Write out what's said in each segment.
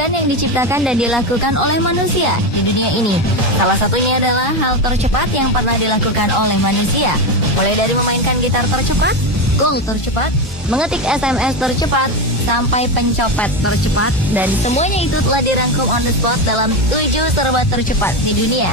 bukan yang diciptakan dan dilakukan oleh manusia di dunia ini. Salah satunya adalah hal tercepat yang pernah dilakukan oleh manusia. Mulai dari memainkan gitar tercepat, gol tercepat, mengetik SMS tercepat, sampai pencopet tercepat, dan semuanya itu telah dirangkum on the spot dalam 7 serba tercepat di dunia.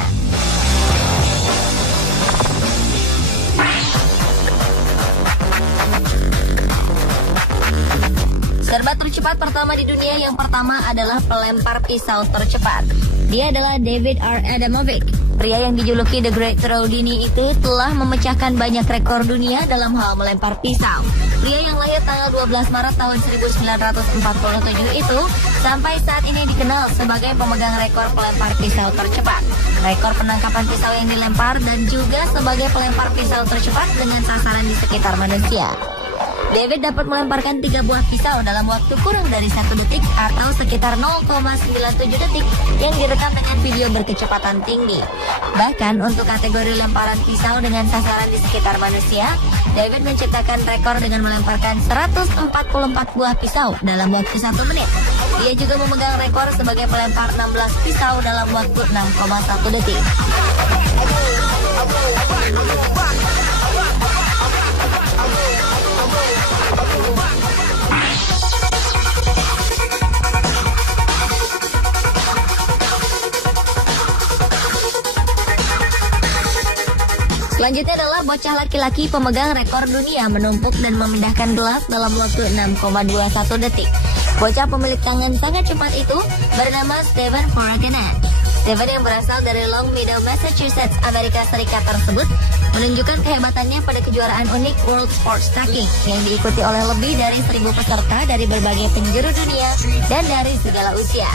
Serba tercepat pertama di dunia yang pertama adalah pelempar pisau tercepat. Dia adalah David R. Adamovic. Pria yang dijuluki The Great Throw Dini itu telah memecahkan banyak rekor dunia dalam hal melempar pisau. Pria yang lahir tanggal 12 Maret tahun 1947 itu sampai saat ini dikenal sebagai pemegang rekor pelempar pisau tercepat, rekor penangkapan pisau yang dilempar, dan juga sebagai pelempar pisau tercepat dengan sasaran di sekitar manusia. David dapat melemparkan 3 buah pisau dalam waktu kurang dari 1 detik atau sekitar 0,97 detik yang direkam dengan video berkecepatan tinggi. Bahkan untuk kategori lemparan pisau dengan sasaran di sekitar manusia, David menciptakan rekor dengan melemparkan 144 buah pisau dalam waktu 1 menit. Dia juga memegang rekor sebagai pelempar 16 pisau dalam waktu 6,1 detik. Selanjutnya adalah bocah laki-laki pemegang rekor dunia menumpuk dan memindahkan gelas dalam waktu 6,21 detik. Bocah pemilik tangan sangat cepat itu bernama Stephen Poragana. Stephen yang berasal dari Long Meadow, Massachusetts, Amerika Serikat tersebut menunjukkan kehebatannya pada kejuaraan unik World Sports Stacking yang diikuti oleh lebih dari 1.000 peserta dari berbagai penjuru dunia dan dari segala usia.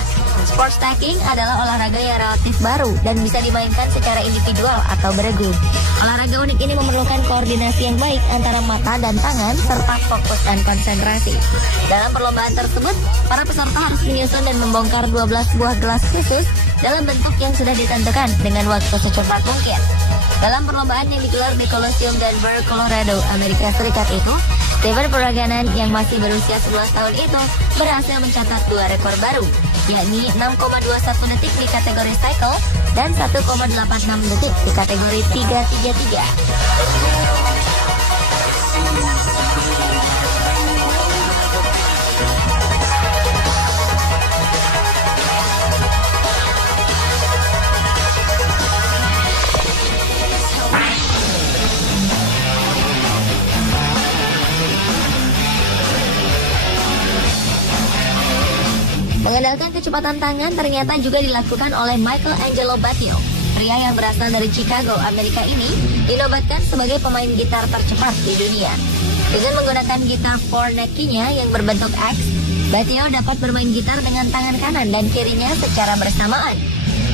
Sports stacking adalah olahraga yang relatif baru dan bisa dimainkan secara individual atau beregu. Olahraga unik ini memerlukan koordinasi yang baik antara mata dan tangan serta fokus dan konsentrasi. Dalam perlombaan tersebut, para peserta harus menyusun dan membongkar 12 buah gelas khusus dalam bentuk yang sudah ditentukan dengan waktu secepat mungkin. Dalam perlombaan yang digelar di Coliseum Denver, Colorado, Amerika Serikat itu, Stephen Poragana yang masih berusia 11 tahun itu berhasil mencatat 2 rekor baru, yakni 6,21 detik di kategori cycle dan 1,86 detik di kategori 333. Mengandalkan kecepatan tangan ternyata juga dilakukan oleh Michael Angelo Batio. Pria yang berasal dari Chicago, Amerika ini dinobatkan sebagai pemain gitar tercepat di dunia. Dengan menggunakan gitar four-neck-nya yang berbentuk X, Batio dapat bermain gitar dengan tangan kanan dan kirinya secara bersamaan.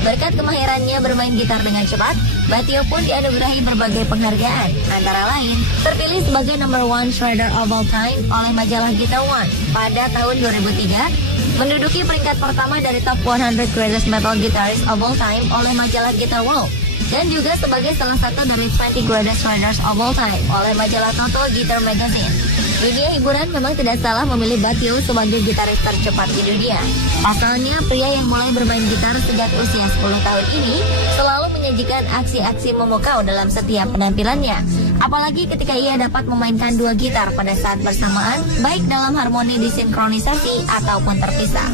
Berkat kemahirannya bermain gitar dengan cepat, Batio pun dianugerahi berbagai penghargaan, antara lain terpilih sebagai number 1 shredder of all time oleh majalah Guitar One pada tahun 2003, menduduki peringkat pertama dari top 100 greatest metal guitarists of all time oleh majalah Guitar World, dan juga sebagai salah satu dari 20 greatest shredders of all time oleh majalah Total Guitar Magazine. Dunia hiburan memang tidak salah memilih Batio sebagai gitaris tercepat di dunia. Pasalnya, pria yang mulai bermain gitar sejak usia 10 tahun ini selalu menyajikan aksi-aksi memukau dalam setiap penampilannya. Apalagi ketika ia dapat memainkan 2 gitar pada saat bersamaan, baik dalam harmoni disinkronisasi ataupun terpisah.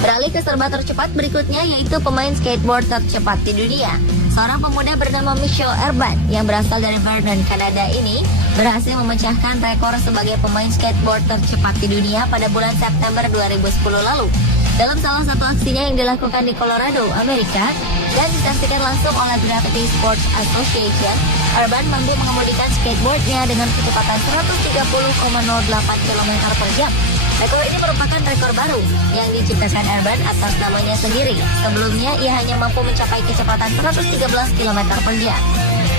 Beralih ke serba tercepat berikutnya, yaitu pemain skateboard tercepat di dunia. Seorang pemuda bernama Michael Erban yang berasal dari Vernon, Kanada ini berhasil memecahkan rekor sebagai pemain skateboard tercepat di dunia pada bulan September 2010 lalu. Dalam salah satu aksinya yang dilakukan di Colorado, Amerika, dan disaksikan langsung oleh Gravity Sports Association, Erban mampu mengemudikan skateboardnya dengan kecepatan 130,08 km per jam. Rekor ini merupakan rekor baru yang diciptakan Airborne atas namanya sendiri. Sebelumnya ia hanya mampu mencapai kecepatan 113 km per jam.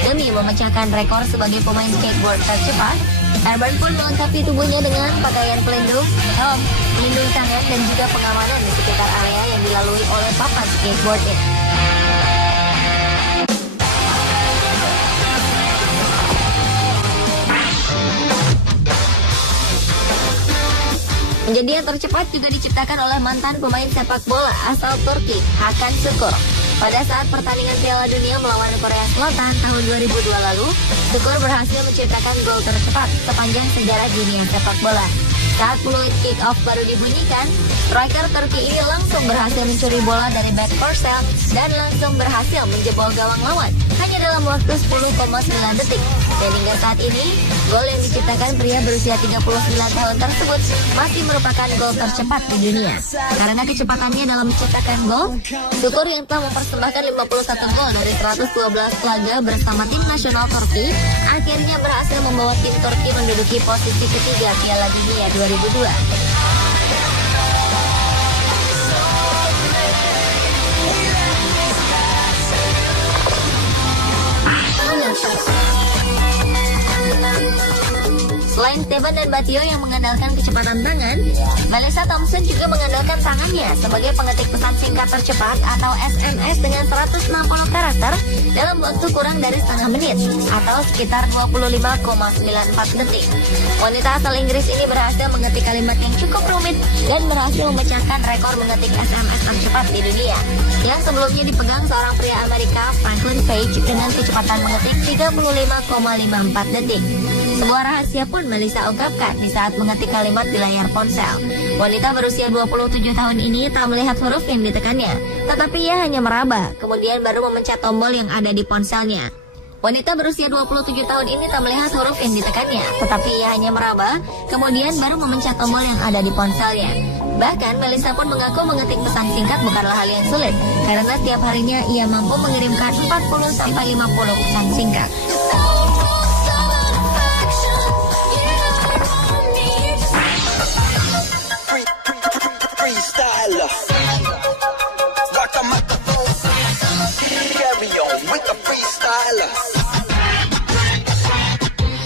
Demi memecahkan rekor sebagai pemain skateboard tercepat, Airborne pun melengkapi tubuhnya dengan pakaian pelindung, helm, pelindung tangan, dan juga pengamanan di sekitar area yang dilalui oleh papan skateboard ini. Menjadi yang tercepat juga diciptakan oleh mantan pemain sepak bola asal Turki, Hakan Şükür. Pada saat pertandingan Piala Dunia melawan Korea Selatan tahun 2002 lalu, Şükür berhasil menciptakan gol tercepat sepanjang sejarah dunia sepak bola. Saat peluit kick-off baru dibunyikan, striker Turki ini langsung berhasil mencuri bola dari back Korsel dan langsung berhasil menjebol gawang lawan hanya dalam waktu 10,9 detik. Dan hingga saat ini, gol yang diciptakan pria berusia 39 tahun tersebut masih merupakan gol tercepat di dunia. Karena kecepatannya dalam menciptakan gol, Şükür yang telah mempersembahkan 51 gol dari 112 laga bersama tim nasional Turki, akhirnya berhasil membawa tim Turki menduduki posisi ketiga Piala Dunia 2002. Selain Teban dan Batio yang mengandalkan kecepatan tangan, Melissa Thompson juga mengandalkan tangannya sebagai pengetik pesan singkat tercepat atau SMS dengan 160 karakter dalam waktu kurang dari setengah menit atau sekitar 25,94 detik. Wanita asal Inggris ini berhasil mengetik kalimat yang cukup rumit dan berhasil memecahkan rekor mengetik SMS tercepat di dunia yang sebelumnya dipegang seorang pria Amerika, Franklin Page, dengan kecepatan mengetik 35,54 detik. Sebuah rahasia pun Melissa ungkapkan di saat mengetik kalimat di layar ponsel. Wanita berusia 27 tahun ini tak melihat huruf yang ditekannya, tetapi ia hanya meraba, kemudian baru memencet tombol yang ada di ponselnya. Wanita berusia 27 tahun ini tak melihat huruf yang ditekannya, tetapi ia hanya meraba, kemudian baru memencet tombol yang ada di ponselnya. Bahkan Melissa pun mengaku mengetik pesan singkat bukanlah hal yang sulit, karena setiap harinya ia mampu mengirimkan 40-50 pesan singkat.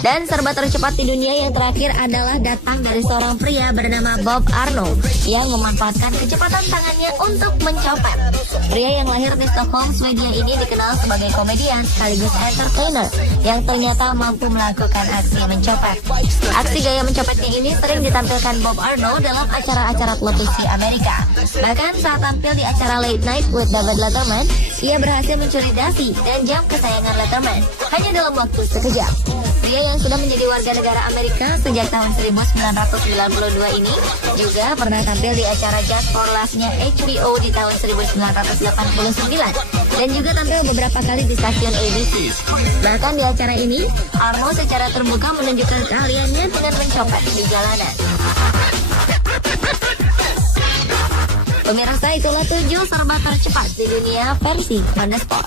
Dan serba tercepat di dunia yang terakhir adalah datang dari seorang pria bernama Bob Arnold yang memanfaatkan kecepatan tangannya untuk mencopet. Pria yang lahir di Stockholm, Swedia ini dikenal sebagai komedian sekaligus entertainer yang ternyata mampu melakukan aksi mencopet. Aksi gaya mencopetnya ini sering ditampilkan Bob Arnold dalam acara-acara televisi Amerika. Bahkan saat tampil di acara Late Night with David Letterman, ia berhasil mencuri dasi dan jam kesayangan Letterman hanya dalam waktu sekejap. Pria yang sudah menjadi warga negara Amerika sejak tahun 1992 ini juga pernah tampil di acara Just for Laughs-nya HBO di tahun 1989 dan juga tampil beberapa kali di stasiun ABC. Bahkan di acara ini, Arnold secara terbuka menunjukkan keahliannya dengan mencopet di jalanan. Pemirsa, itulah 7 serba tercepat di dunia versi On The Spot.